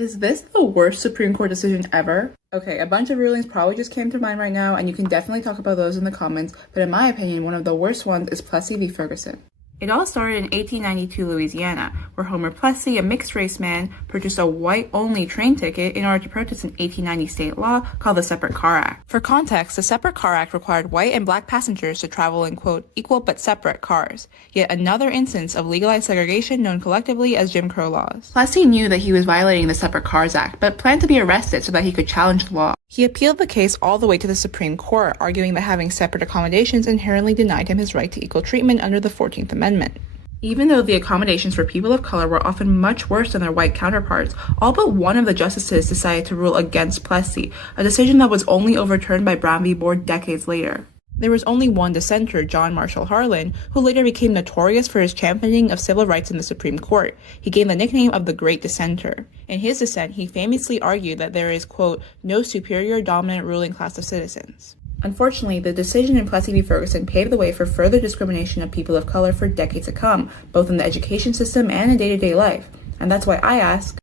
Is this the worst Supreme Court decision ever? Okay, a bunch of rulings probably just came to mind right now, and you can definitely talk about those in the comments, but in my opinion, one of the worst ones is Plessy v. Ferguson. It all started in 1892 Louisiana, where Homer Plessy, a mixed-race man, purchased a white-only train ticket in order to protest an 1890 state law called the Separate Car Act. For context, the Separate Car Act required white and black passengers to travel in, quote, equal but separate cars, yet another instance of legalized segregation known collectively as Jim Crow laws. Plessy knew that he was violating the Separate Cars Act, but planned to be arrested so that he could challenge the law. He appealed the case all the way to the Supreme Court, arguing that having separate accommodations inherently denied him his right to equal treatment under the 14th Amendment. Even though the accommodations for people of color were often much worse than their white counterparts, all but one of the justices decided to rule against Plessy, a decision that was only overturned by Brown v. Board decades later. There was only one dissenter, John Marshall Harlan, who later became notorious for his championing of civil rights in the Supreme Court. He gained the nickname of the Great Dissenter. In his dissent, he famously argued that there is, quote, no superior dominant ruling class of citizens. Unfortunately, the decision in Plessy v. Ferguson paved the way for further discrimination of people of color for decades to come, both in the education system and in day-to-day life. And that's why I ask,